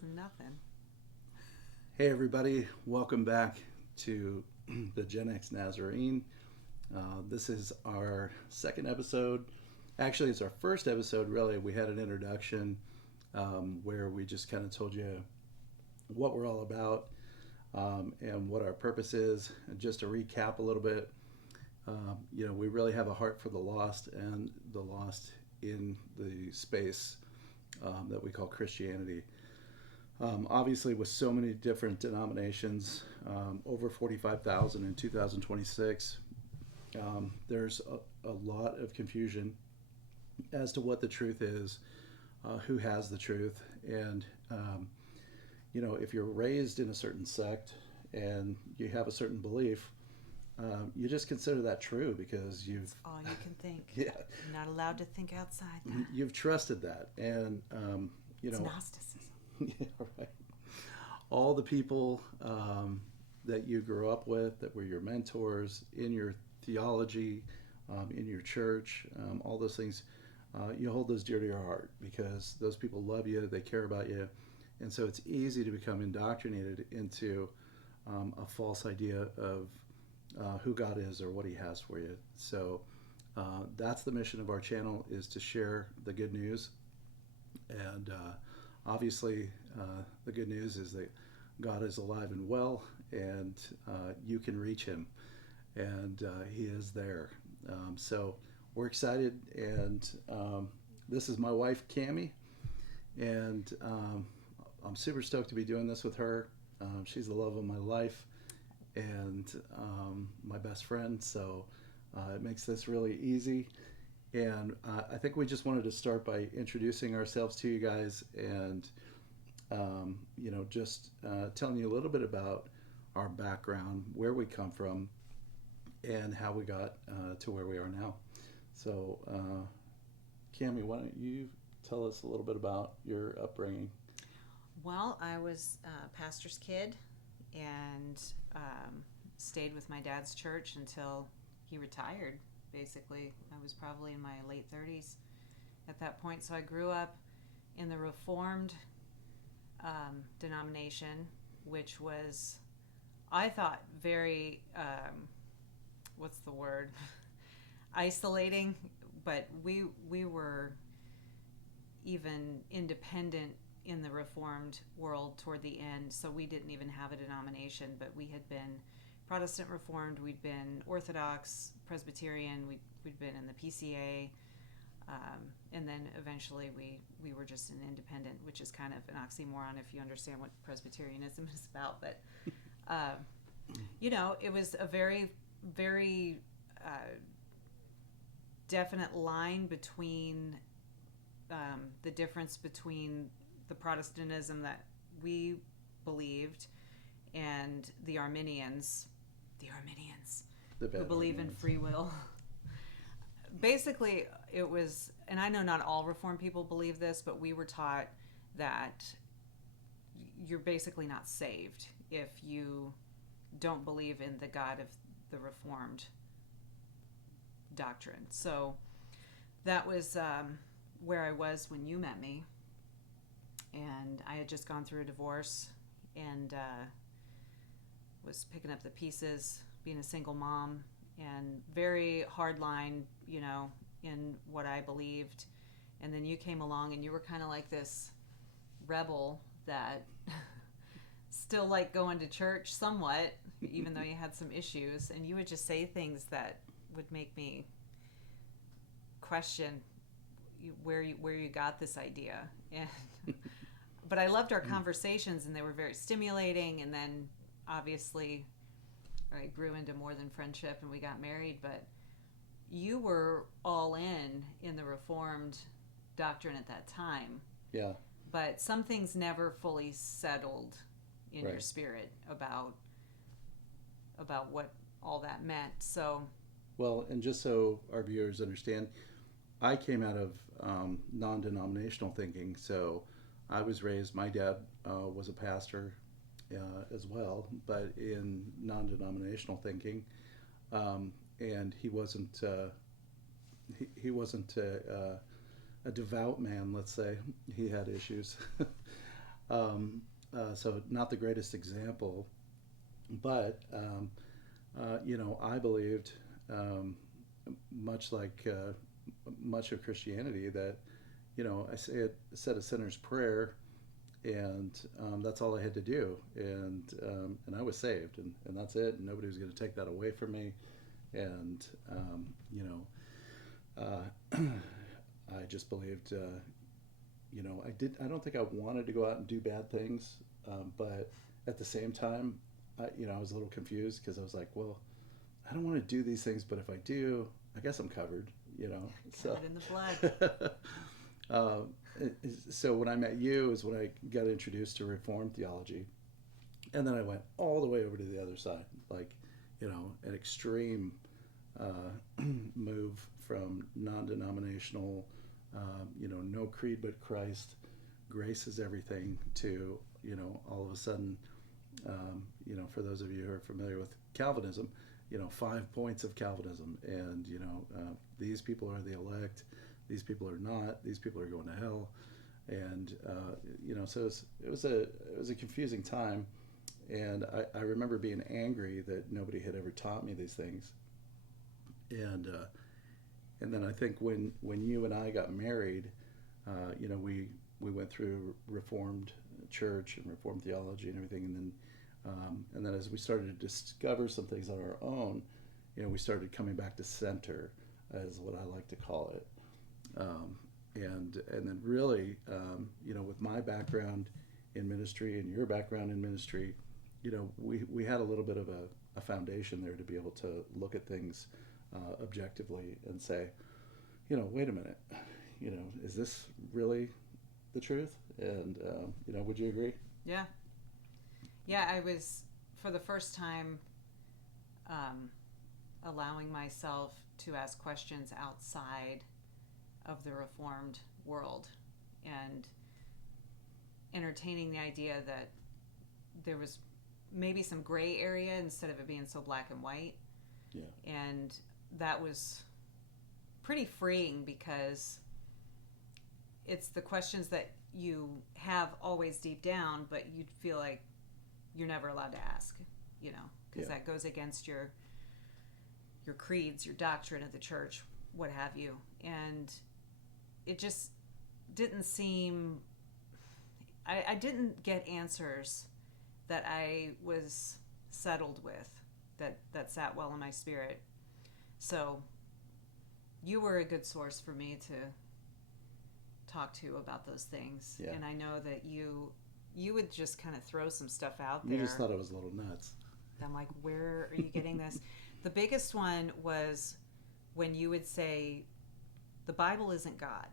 was nothing. Hey, everybody, welcome back to the Gen X Nazarene. This is our second episode. Actually, it's our first episode, really. We had an introduction where we just kind of told you what we're all about and what our purpose is. And just to recap a little bit, we really have a heart for the lost and the lost in the space that we call Christianity. Obviously, with so many different denominations, over 45,000 in 2026, there's a lot of confusion as to what the truth is, who has the truth, and if you're raised in a certain sect and you have a certain belief, you just consider that true because It's all you can think. yeah, You're not allowed to think outside that. you've trusted that, and It's Gnosticism. yeah, right. All the people that you grew up with, that were your mentors in your theology, in your church, all those things, you hold those dear to your heart because those people love you, they care about you, and so it's easy to become indoctrinated into a false idea of who God is or what He has for you. So that's the mission of our channel, is to share the good news, and obviously, the good news is that God is alive and well, and you can reach Him, and He is there. So we're excited, and this is my wife, Camey, and I'm super stoked to be doing this with her. She's the love of my life and my best friend, so it makes this really easy. And I think we just wanted to start by introducing ourselves to you guys and, just telling you a little bit about our background, where we come from, and how we got to where we are now. So, Cammie, why don't you tell us a little bit about your upbringing? Well, I was a pastor's kid and stayed with my dad's church until he retired. Basically, I was probably in my late 30s at that point. So I grew up in the Reformed denomination, which was, I thought, very, what's the word, isolating. But we were even independent in the Reformed world toward the end. So we didn't even have a denomination, but we had been Protestant Reformed, we'd been Orthodox, Presbyterian, we'd been in the PCA, and then eventually we were just an independent, which is kind of an oxymoron if you understand what Presbyterianism is about. But, it was a very, very definite line between the difference between the Protestantism that we believed and the Arminians who believe in free will. Basically, it was, and I know not all Reformed people believe this, but we were taught that you're basically not saved if you don't believe in the God of the Reformed doctrine. So that was where I was when you met me, and I had just gone through a divorce and was picking up the pieces, being a single mom, and very hard line, in what I believed. And then you came along and you were kind of like this rebel that still liked going to church somewhat, even though you had some issues. And you would just say things that would make me question where you got this idea. And but I loved our conversations, and they were very stimulating. And then obviously I grew into more than friendship, and we got married. But you were all in the Reformed doctrine at that time. Yeah. But some things never fully settled in Right. your spirit about what all that meant. So, Well, and just so our viewers understand, I came out of non-denominational thinking. So I was raised, my dad was a pastor as well, but in non-denominational thinking. And he wasn't a devout man, let's say. He had issues. So not the greatest example, but I believed, much like much of Christianity, that said a sinner's prayer, and that's all I had to do, and I was saved, and that's it, and nobody was going to take that away from me, and I just believed. I don't think I wanted to go out and do bad things, but at the same time, I was a little confused because I was like, well, I don't want to do these things, but if I do, I guess I'm covered. Covered in the blood. uh, so when I met you is when I got introduced to Reformed theology, and then I went all the way over to the other side, like an extreme move from non-denominational, no creed but Christ, grace is everything, to all of a sudden, for those of you who are familiar with Calvinism, 5 points of Calvinism, and these people are the elect, these people are not, these people are going to hell, and so it was a confusing time, and I remember being angry that nobody had ever taught me these things, and then I think when you and I got married, we went through Reformed church and Reformed theology and everything, and then as we started to discover some things on our own, we started coming back to center, as what I like to call it, and then really, with my background in ministry and your background in ministry, we had a little bit of a foundation there to be able to look at things objectively and say, wait a minute, is this really the truth? And would you agree? Yeah. Yeah, I was, for the first time, allowing myself to ask questions outside of the Reformed world, and entertaining the idea that there was maybe some gray area instead of it being so black and white. Yeah. And that was pretty freeing, because it's the questions that you have always deep down, but you feel like you're never allowed to ask, because that goes against your creeds, your doctrine of the church, what have you. And it just didn't seem, I didn't get answers that I was settled with, that sat well in my spirit. So you were a good source for me to talk to about those things. Yeah. And I know that you would just kind of throw some stuff out there. You just thought I was a little nuts. I'm like, where are you getting this? The biggest one was when you would say, the Bible isn't God.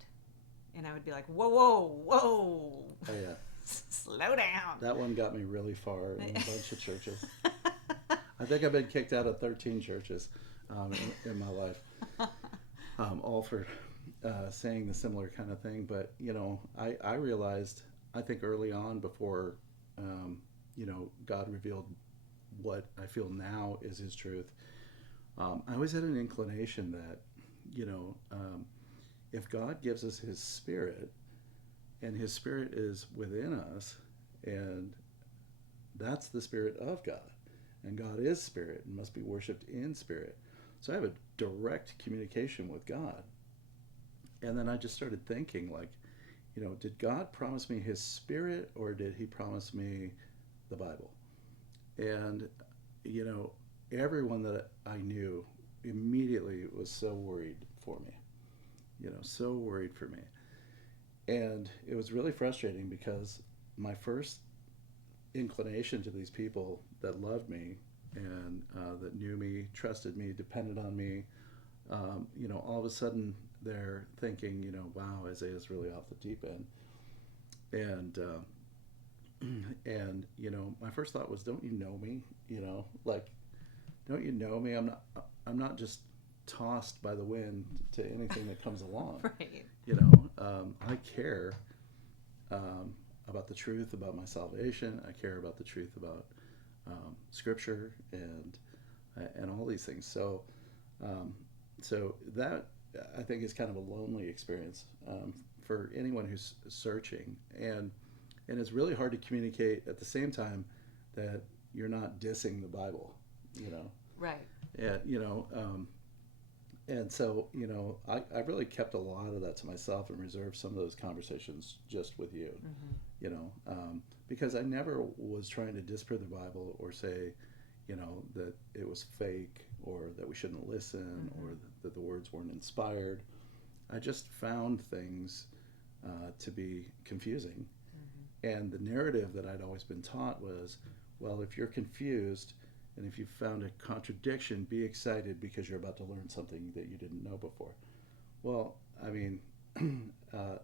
And I would be like, whoa, whoa, whoa. Oh, yeah. Slow down. That one got me really far in a bunch of churches. I think I've been kicked out of 13 churches in my life, all for saying the similar kind of thing. But, I realized, I think early on, before, God revealed what I feel now is his truth, I always had an inclination that, if God gives us his spirit, and his spirit is within us, and that's the spirit of God, and God is spirit and must be worshipped in spirit. So I have a direct communication with God. And then I just started thinking, like, did God promise me his spirit, or did he promise me the Bible? And, everyone that I knew immediately was so worried for me, so worried for me. And it was really frustrating, because my first inclination to these people that loved me and that knew me, trusted me, depended on me, all of a sudden they're thinking, wow, Isaiah's really off the deep end. And my first thought was, don't you know me? Don't you know me? I'm not just tossed by the wind to anything that comes along. Right. I care about the truth about my salvation. I care about the truth about Scripture and all these things. So that, I think, is kind of a lonely experience for anyone who's searching. And And it's really hard to communicate at the same time that you're not dissing the Bible, you know. Right. And and so I really kept a lot of that to myself and reserved some of those conversations just with you, because I never was trying to disprove the Bible or say, that it was fake or that we shouldn't listen or that the words weren't inspired. I just found things to be confusing. And the narrative that I'd always been taught was, well, if you're confused and if you found a contradiction, be excited because you're about to learn something that you didn't know before. Well, I mean,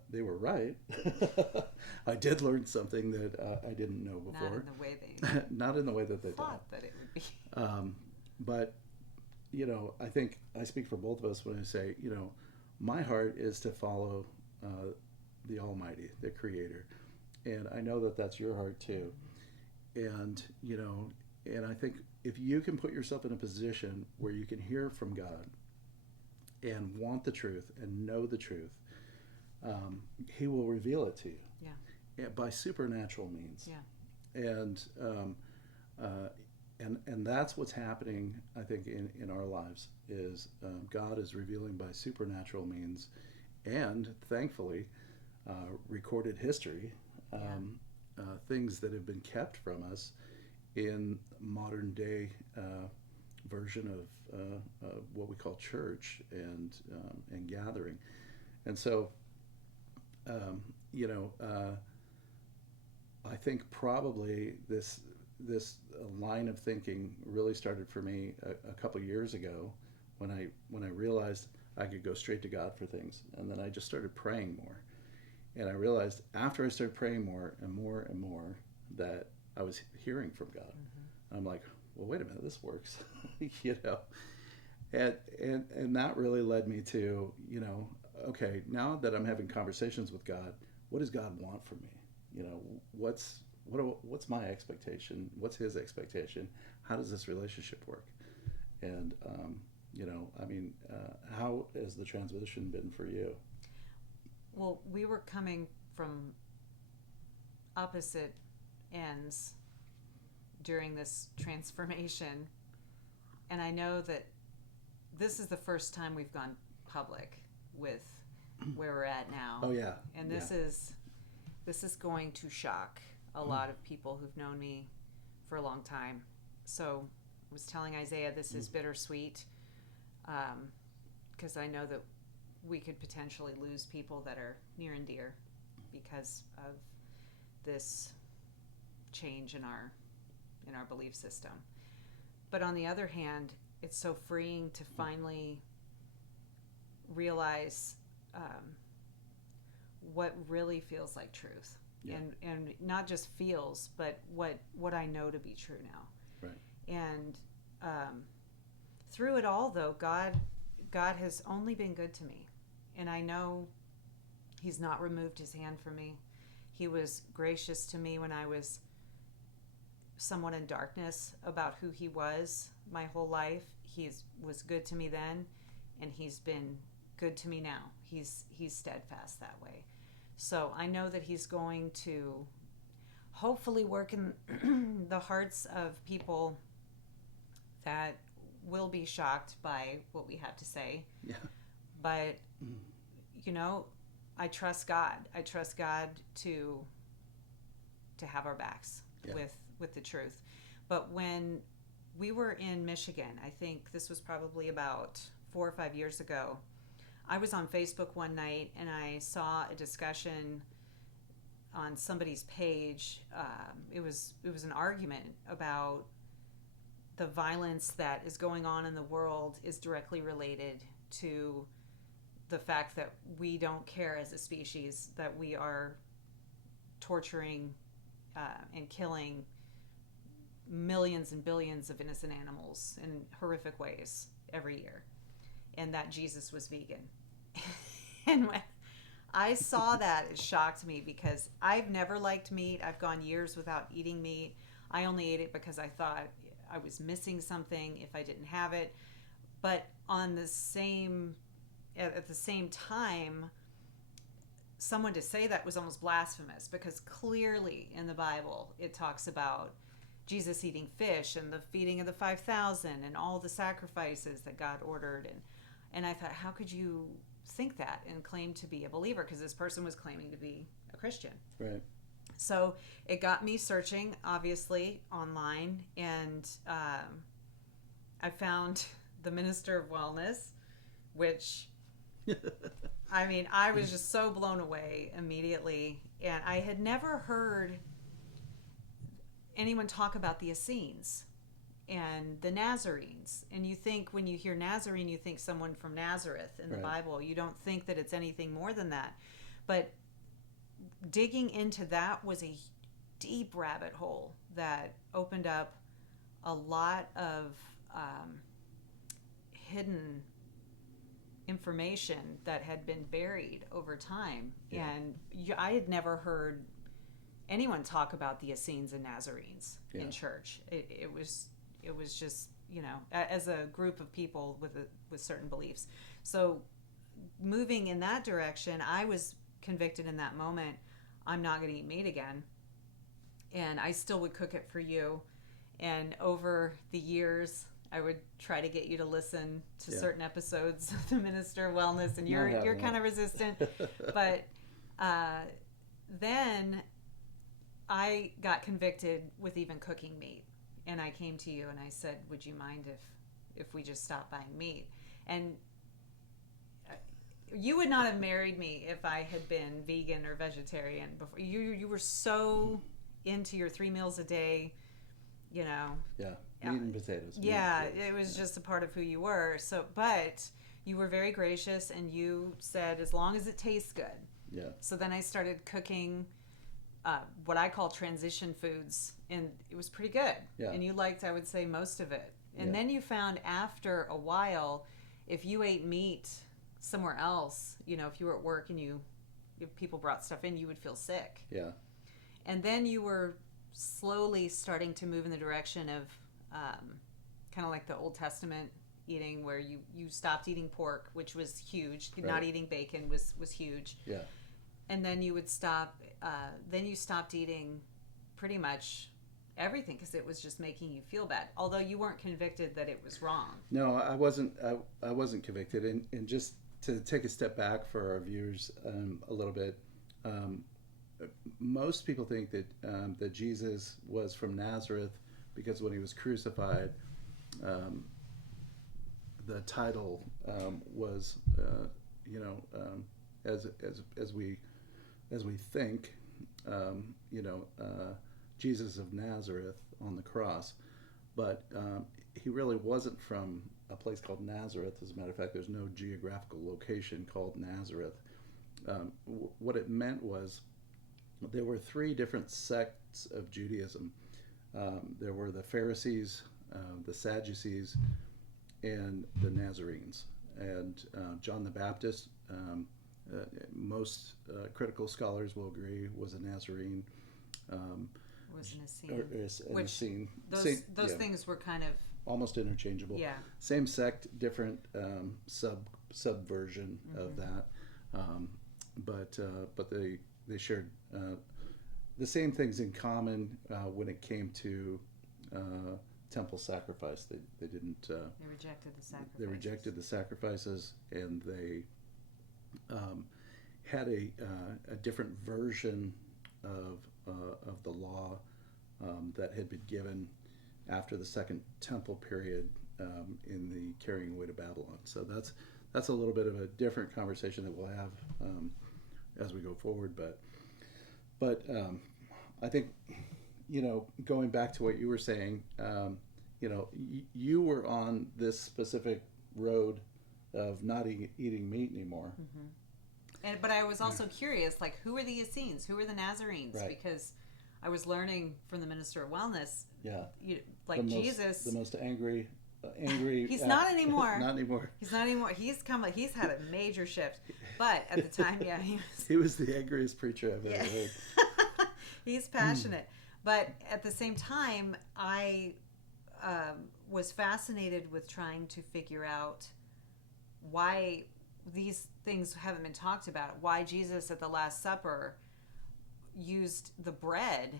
they were right. I did learn something that I didn't know before. Not in the way they not in the way that they thought that it would be. But, I think I speak for both of us when I say, my heart is to follow the Almighty, the Creator. And I know that that's your heart too. And, and I think if you can put yourself in a position where you can hear from God and want the truth and know the truth, He will reveal it to you. Yeah. By supernatural means. Yeah. And that's what's happening, I think, in our lives is God is revealing by supernatural means, and thankfully, recorded history, things that have been kept from us in modern day version of what we call church and gathering. And so, I think probably this line of thinking really started for me a couple years ago when I realized I could go straight to God for things, and then I just started praying more, and I realized after I started praying more and more and more that I was hearing from God. I'm like, well, wait a minute, this works. And that really led me to, okay, now that I'm having conversations with God, what does God want from me? What's my expectation? What's His expectation? How does this relationship work? And how has the transition been for you? Well, we were coming from opposite ends during this transformation, and I know that this is the first time we've gone public with where we're at now. Oh yeah. And this is going to shock a lot of people who've known me for a long time. So I was telling Isaiah this is bittersweet, because I know that we could potentially lose people that are near and dear because of this change in our belief system. But on the other hand, it's so freeing to finally realize what really feels like truth. Yeah. And not just feels, but what I know to be true now. Right. And through it all, though, God has only been good to me. And I know He's not removed His hand from me. He was gracious to me when I was somewhat in darkness about who He was my whole life. He was good to me then, and He's been good to me now. He's steadfast that way. So I know that He's going to hopefully work in the hearts of people that will be shocked by what we have to say. Yeah. But, I trust God. I trust God to have our backs with the truth. But when we were in Michigan, I think this was probably about 4 or 5 years ago, I was on Facebook one night and I saw a discussion on somebody's page. It was an argument about the violence that is going on in the world is directly related to the fact that we don't care as a species, that we are torturing and killing millions and billions of innocent animals in horrific ways every year, and that Jesus was vegan. And when I saw that, it shocked me because I've never liked meat. I've gone years without eating meat. I only ate it because I thought I was missing something if I didn't have it. But at the same time, someone to say that was almost blasphemous, because clearly in the Bible it talks about Jesus eating fish and the feeding of the 5,000 and all the sacrifices that God ordered. And I thought, how could you think that and claim to be a believer? Because this person was claiming to be a Christian. Right. So it got me searching, obviously, online. And I found the Minister of Wellness, which, I mean, I was just so blown away immediately. And I had never heard anyone talk about the Essenes and the Nazarenes. And you think, when you hear Nazarene, you think someone from Nazareth in the Right. Bible. You don't think that it's anything more than that. But digging into that was a deep rabbit hole that opened up a lot of hidden information that had been buried over time. Yeah. And I had never heard anyone talk about the Essenes and Nazarenes Yeah. in church. It was just, as a group of people with certain beliefs. So moving in that direction, I was convicted in that moment. I'm not going to eat meat again, and I still would cook it for you. And over the years, I would try to get you to listen to Yeah. certain episodes of the Minister of Wellness, and you're having kind of one. resistant. But then I got convicted with even cooking meat, and I came to you and I said, "Would you mind if we just stopped buying meat?" And you would not have married me if I had been vegan or vegetarian before. You were so into your 3 meals a day, Yeah. Meat and potatoes. Meat Yeah, and potatoes. it was just a part of who you were. So, but you were very gracious, and you said, as long as it tastes good. Yeah. So then I started cooking what I call transition foods, and it was pretty good. Yeah. And you liked, I would say, most of it. And Yeah. then you found after a while, if you ate meat somewhere else, if you were at work and if people brought stuff in, you would feel sick. Yeah. And then you were slowly starting to move in the direction of kind of like the Old Testament eating, where you stopped eating pork, which was huge. Right. Not eating bacon was huge. Yeah. And then you would stop. Then you stopped eating pretty much everything, because it was just making you feel bad. Although you weren't convicted that it was wrong. No, I wasn't. I wasn't convicted. And just to take a step back for our viewers a little bit, most people think that that Jesus was from Nazareth because when he was crucified, the title was, as we think, Jesus of Nazareth on the cross, but he really wasn't from a place called Nazareth. As a matter of fact, there's no geographical location called Nazareth. What it meant was there were 3 different sects of Judaism. There were the Pharisees, the Sadducees, and the Nazarenes. And John the Baptist, most critical scholars will agree, was a Nazarene. Was an Or Essene. Essene. Those things were kind of, Almost interchangeable. yeah. Same sect, different subversion of that, but they shared the same things in common when it came to temple sacrifice. They didn't. They rejected the sacrifice. They rejected the sacrifices, and they had a different version of the law that had been given after the Second Temple period in the carrying away to Babylon. So that's a little bit of a different conversation that we'll have as we go forward. But I think, going back to what you were saying, you were on this specific road of not eating meat anymore. Mm-hmm. But I was also curious, like, who are the Essenes? Who are the Nazarenes? Right. Because I was learning from the Minister of Wellness, Yeah. Jesus. The most angry. He's not anymore. Not anymore. He's not anymore. He's had a major shift. But at the time, yeah, He was the angriest preacher I've ever heard. He's passionate. But at the same time, I was fascinated with trying to figure out why these things haven't been talked about. Why Jesus at the Last Supper used the bread,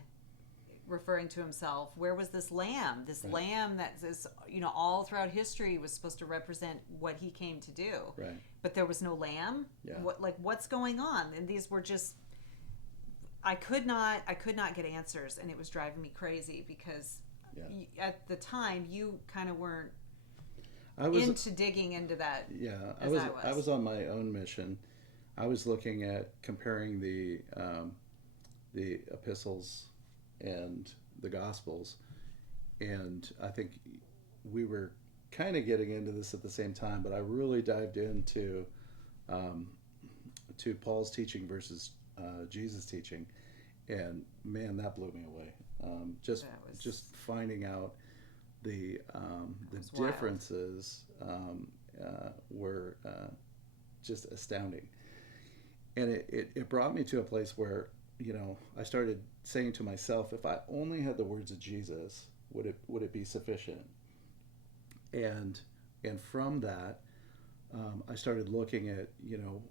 referring to himself. Where was this lamb? This Right. lamb that is, all throughout history was supposed to represent what he came to do. Right. But there was no lamb. Yeah. What's going on? And these were just, I could not get answers, and it was driving me crazy because Yeah. at the time you kind of weren't I was into digging into that. Yeah, as I was on my own mission. I was looking at comparing the epistles and the gospels, and I think we were kind of getting into this at the same time. But I really dived into to Paul's teaching versus Jesus' teaching, and man, that blew me away. Just finding out the wild. differences were just astounding, and it brought me to a place where I started saying to myself, if I only had the words of Jesus, would it be sufficient? And from that, I started looking at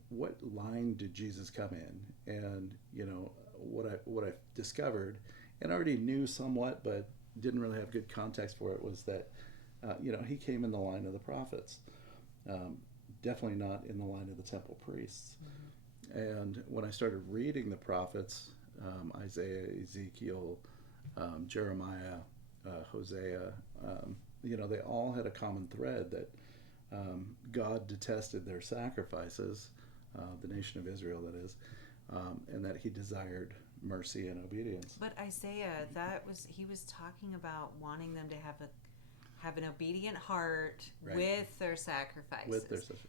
what line did Jesus come in, and what I discovered, and I already knew somewhat, but didn't really have good context for it, was that he came in the line of the prophets, definitely not in the line of the temple priests. And when I started reading the prophets, Isaiah, Ezekiel, Jeremiah, Hosea, they all had a common thread that God detested their sacrifices, the nation of Israel, that is, and that he desired mercy and obedience. But Isaiah, he was talking about wanting them to have an obedient heart, right, with their sacrifices.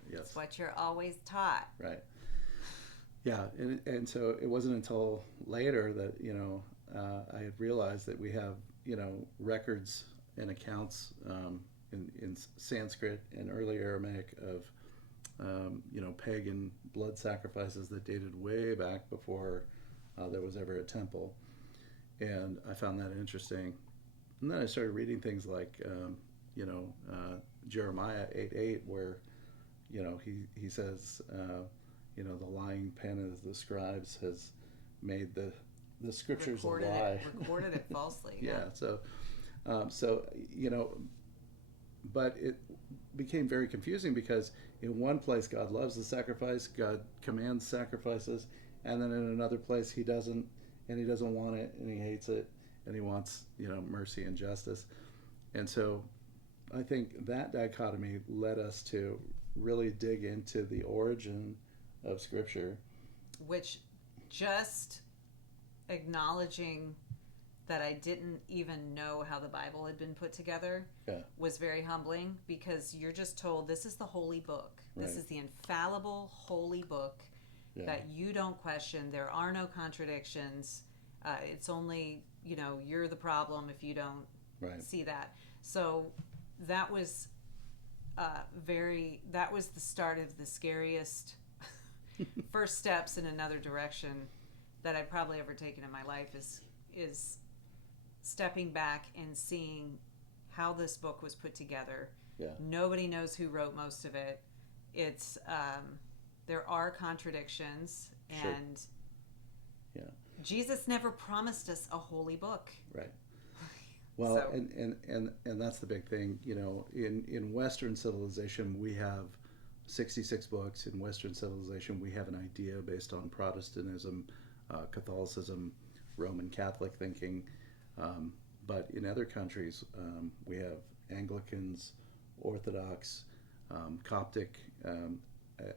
Yes. It's what you're always taught. Right. Yeah, and so it wasn't until later that I had realized that we have records and accounts in Sanskrit and early Aramaic of pagan blood sacrifices that dated way back before there was ever a temple, and I found that interesting. And then I started reading things like Jeremiah 8:8, where he says the lying pen of the scribes has made the scriptures a lie. Recorded it falsely. Yeah. So but it became very confusing because in one place God loves the sacrifice, God commands sacrifices, and then in another place he doesn't, and he doesn't want it, and he hates it, and he wants mercy and justice. And so I think that dichotomy led us to really dig into the origin of Scripture, which, just acknowledging that I didn't even know how the Bible had been put together, was very humbling, because you're just told this is the holy book. This Right. is the infallible holy book that you don't question. There are no contradictions. It's only, you're the problem if you don't see that. So that was that was the start of the scariest first steps in another direction that I've probably ever taken in my life, is stepping back and seeing how this book was put together. Yeah. Nobody knows who wrote most of it. It's there are contradictions, and yeah, Jesus never promised us a holy book. Right. Well, So- and that's the big thing. In Western civilization, we have 66 books. In Western civilization, we have an idea based on Protestantism, Catholicism, Roman Catholic thinking. But in other countries, we have Anglicans, Orthodox, Coptic,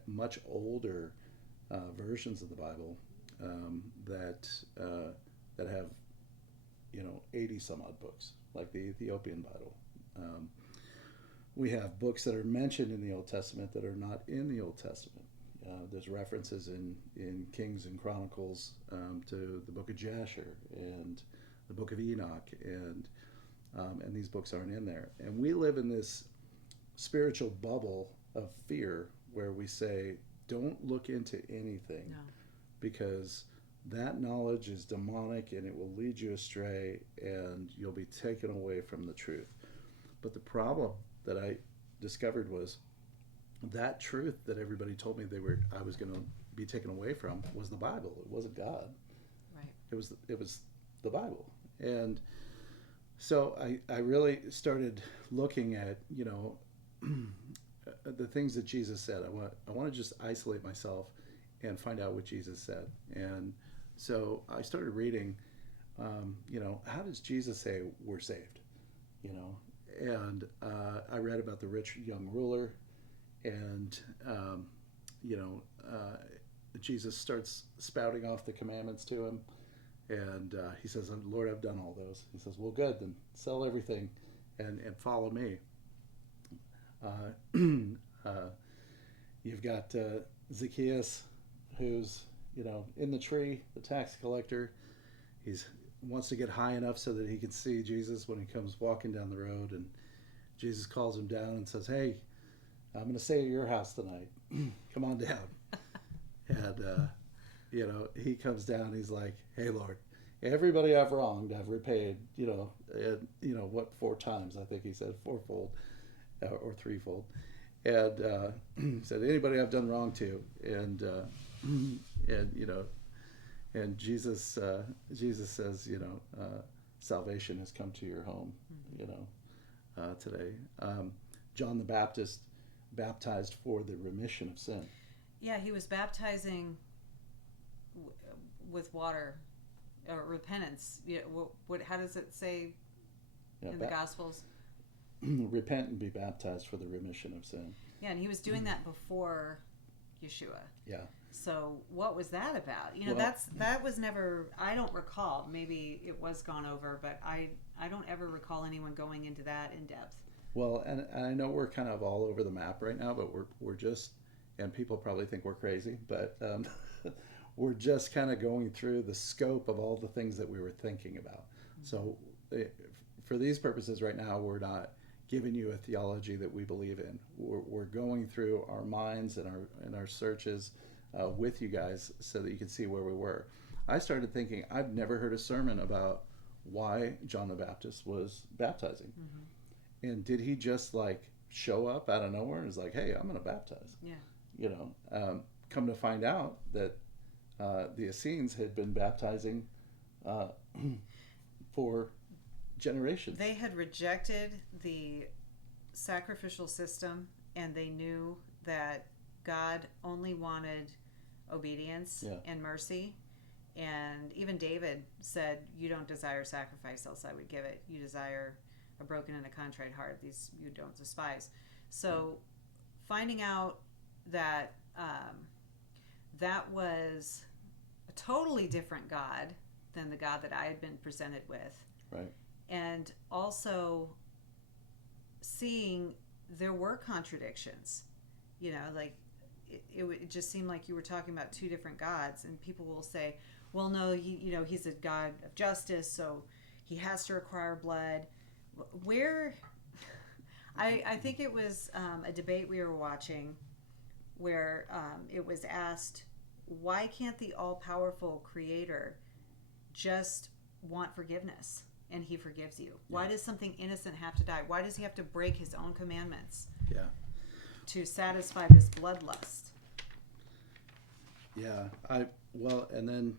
much older versions of the Bible that have 80 some odd books, like the Ethiopian Bible. We have books that are mentioned in the Old Testament that are not in the Old Testament. There's references in Kings and Chronicles to the book of Jasher and the book of Enoch, and these books aren't in there. And we live in this spiritual bubble of fear where we say, don't look into anything, No. because that knowledge is demonic and it will lead you astray and you'll be taken away from the truth. But the problem that I discovered was that truth that everybody told me I was going to be taken away from was the Bible. It wasn't God. Right. It was the Bible. And so I really started looking at, the things that Jesus said. I want to just isolate myself and find out what Jesus said. And so I started reading, how does Jesus say we're saved? And I read about the rich young ruler, and Jesus starts spouting off the commandments to him, and he says, "Lord, I've done all those." He says, "Well, good, then sell everything and follow me." You've got Zacchaeus, who's in the tree, the tax collector. He's wants to get high enough so that he can see Jesus when he comes walking down the road, and Jesus calls him down and says, "Hey, I'm going to stay at your house tonight. Come on down." And he comes down. He's like, "Hey, Lord, everybody I've wronged, I've repaid. What 4 times? I think he said fourfold or threefold." And he said, "Anybody I've done wrong to," and Jesus says, salvation has come to your home, today. John the Baptist baptized for the remission of sin. Yeah, he was baptizing with water, or repentance. How does it say in the Gospels? Repent and be baptized for the remission of sin. Yeah, and he was doing that before Yeshua. Yeah. So what was that about? That was never, I don't recall. Maybe it was gone over, but I don't ever recall anyone going into that in depth. Well, and I know we're kind of all over the map right now, but we're just, and people probably think we're crazy, but we're just kind of going through the scope of all the things that we were thinking about. Mm-hmm. So for these purposes right now, we're not giving you a theology that we believe in. We're going through our minds and our searches with you guys so that you can see where we were. I started thinking, I've never heard a sermon about why John the Baptist was baptizing. Mm-hmm. And did he just show up out of nowhere and was like, "Hey, I'm going to baptize"? Yeah. Come to find out that the Essenes had been baptizing for generations. They had rejected the sacrificial system, and they knew that God only wanted obedience and mercy. And even David said, "You don't desire sacrifice, else I would give it. You desire a broken and a contrite heart. These you don't despise." So finding out that that was a totally different God than the God that I had been presented with. Right. And also seeing there were contradictions. It just seemed like you were talking about two different gods, and people will say, "Well, no, he's a God of justice, so he has to require blood." Where I think it was a debate we were watching where it was asked, why can't the all-powerful Creator just want forgiveness and he forgives you? Why does something innocent have to die? Why does he have to break his own commandments to satisfy this bloodlust? Yeah, and then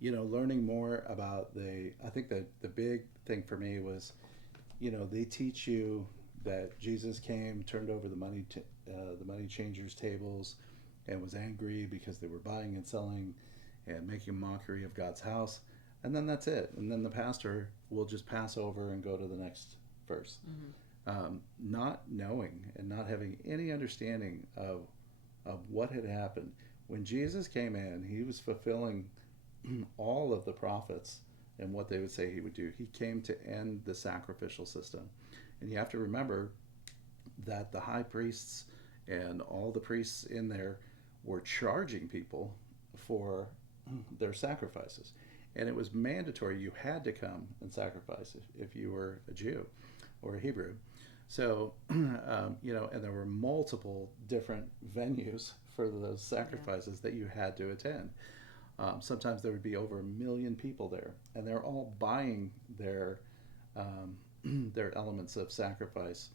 learning more about I think that the big thing for me was, they teach you that Jesus came, turned over the money changers' tables, and was angry because they were buying and selling and making mockery of God's house, and then that's it. And then the pastor will just pass over and go to the next verse, not knowing and not having any understanding of what had happened. When Jesus came in, he was fulfilling all of the prophets and what they would say he would do. He came to end the sacrificial system. And you have to remember that the high priests and all the priests in there were charging people for their sacrifices. And it was mandatory. You had to come and sacrifice if you were a Jew or a Hebrew. So, and there were multiple different venues for those sacrifices that you had to attend. Sometimes there would be over 1 million people there, and they're all buying their elements of sacrifice,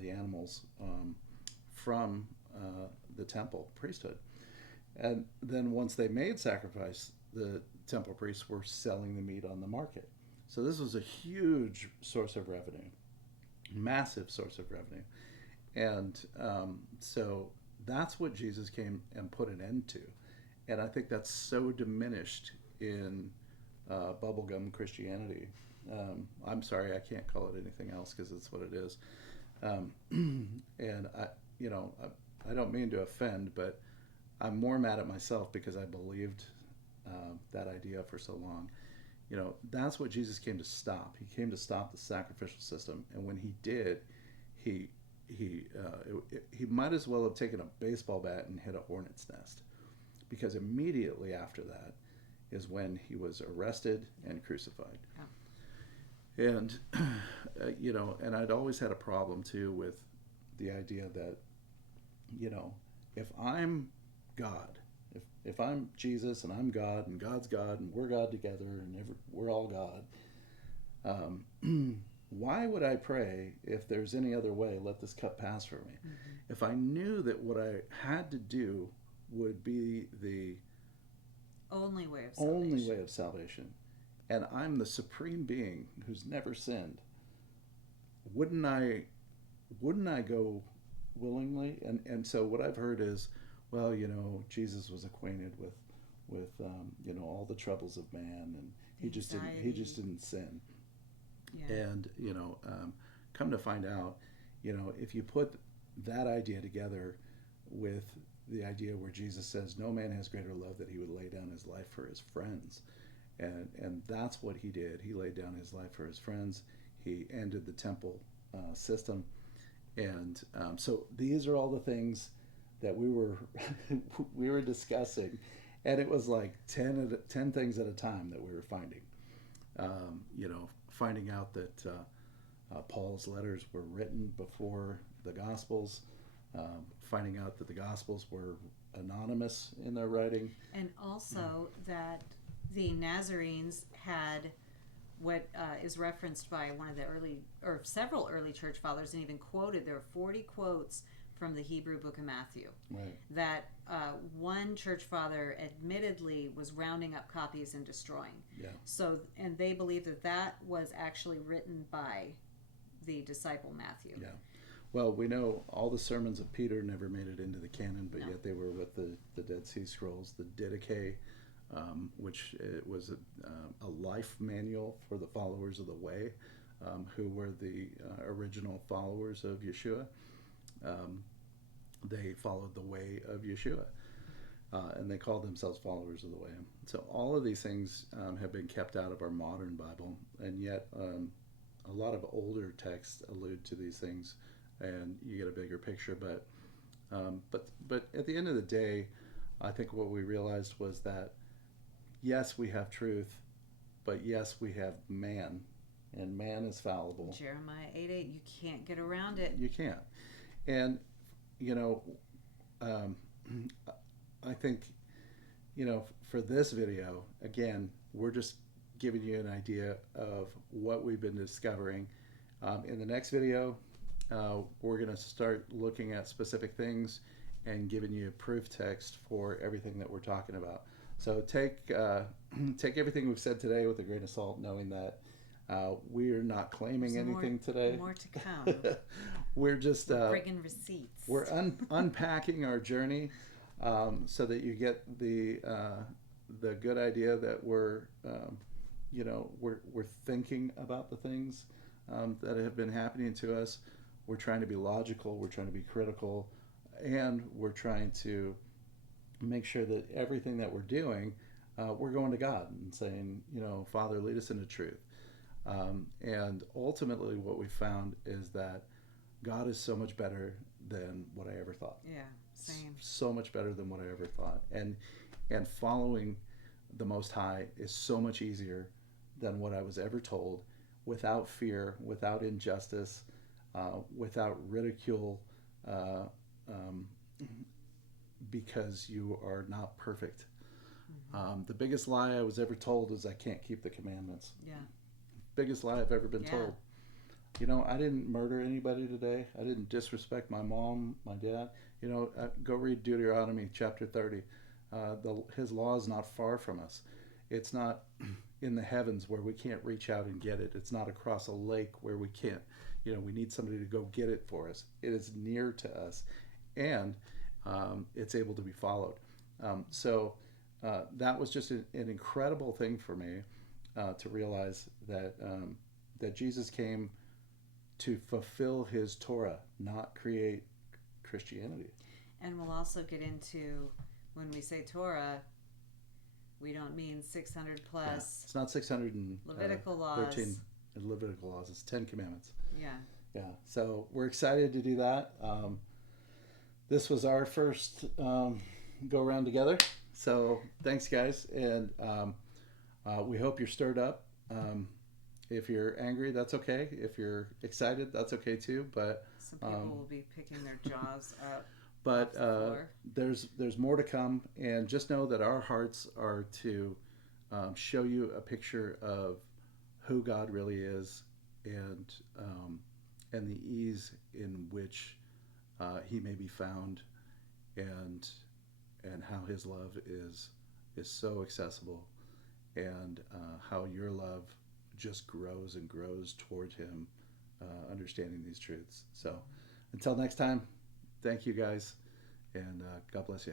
the animals, from the temple priesthood. And then once they made sacrifice, the temple priests were selling the meat on the market. So this was a huge source of revenue, massive source of revenue. And so that's what Jesus came and put an end to. And I think that's so diminished in bubblegum Christianity. I'm sorry, I can't call it anything else because it's what it is. And I don't mean to offend, but I'm more mad at myself because I believed that idea for so long. That's what Jesus came to stop. He came to stop the sacrificial system, and when he did, he might as well have taken a baseball bat and hit a hornet's nest, because immediately after that is when he was arrested and crucified. Yeah. And and I'd always had a problem too with the idea that if I'm God, if I'm Jesus and I'm God and God's God and we're God together and we're all God, why would I pray if there's any other way? Let this cup pass for me. Mm-hmm. If I knew that what I had to do would be the only way of salvation, and I'm the supreme being who's never sinned, wouldn't I go willingly? And so what I've heard is, well, Jesus was acquainted with all the troubles of man, and he just didn't sin. Yeah. And come to find out, if you put that idea together with the idea where Jesus says no man has greater love that he would lay down his life for his friends, and that's what he did. He laid down his life for his friends. He ended the temple system, and so these are all the things that we were discussing, and it was like 10 things at a time that we were finding. Finding out that Paul's letters were written before the Gospels, finding out that the Gospels were anonymous in their writing, and also that the Nazarenes had what is referenced by one of the early, or several early church fathers, and even quoted. There are 40 quotes from the Hebrew book of Matthew, right, that one church father admittedly was rounding up copies and destroying. Yeah. So, and they believe that was actually written by the disciple Matthew. Yeah. Well, we know all the sermons of Peter never made it into the canon, but yet they were with the Dead Sea Scrolls, the Didache, which was a life manual for the followers of the Way, who were the original followers of Yeshua. They followed the way of Yeshua, and they called themselves followers of the way. So all of these things have been kept out of our modern Bible, and yet a lot of older texts allude to these things, and you get a bigger picture. But at the end of the day, I think what we realized was that yes, we have truth, but yes, we have man, and man is fallible. Jeremiah 8:8, you can't get around it. You can't. And, I think, for this video, again, we're just giving you an idea of what we've been discovering. In the next video, we're going to start looking at specific things and giving you proof text for everything that we're talking about. So take everything we've said today with a grain of salt, knowing that we're not claiming There's today. More to come. We're just bringing receipts. We're unpacking our journey, so that you get the good idea that we're thinking about the things that have been happening to us. We're trying to be logical. We're trying to be critical, and we're trying to make sure that everything that we're doing, we're going to God and saying, Father, lead us into truth. And ultimately what we found is that God is so much better than what I ever thought. Yeah, same. So much better than what I ever thought. And following the Most High is so much easier than what I was ever told, without fear, without injustice, without ridicule, because you are not perfect. Mm-hmm. The biggest lie I was ever told is I can't keep the commandments. Yeah. Biggest lie I've ever been told. I didn't murder anybody today. I didn't disrespect my mom, my dad. Go read Deuteronomy chapter 30. His law is not far from us. It's not in the heavens where we can't reach out and get it. It's not across a lake where we can't. We need somebody to go get it for us. It is near to us, and it's able to be followed. So that was just an incredible thing for me to realize that Jesus came to fulfill his Torah, not create Christianity. And we'll also get into, when we say Torah, we don't mean 600 plus. Yeah. It's not 613 Levitical laws. Levitical laws. It's 10 commandments. Yeah. Yeah. So we're excited to do that. This was our first go around together. So thanks, guys. And we hope you're stirred up. If you're angry, that's okay. If you're excited, that's okay too. But some people will be picking their jaws up. But there's more to come, and just know that our hearts are to show you a picture of who God really is, and the ease in which He may be found, and how His love is so accessible, and how your love just grows and grows toward Him, understanding these truths. So until next time, thank you guys, and God bless you.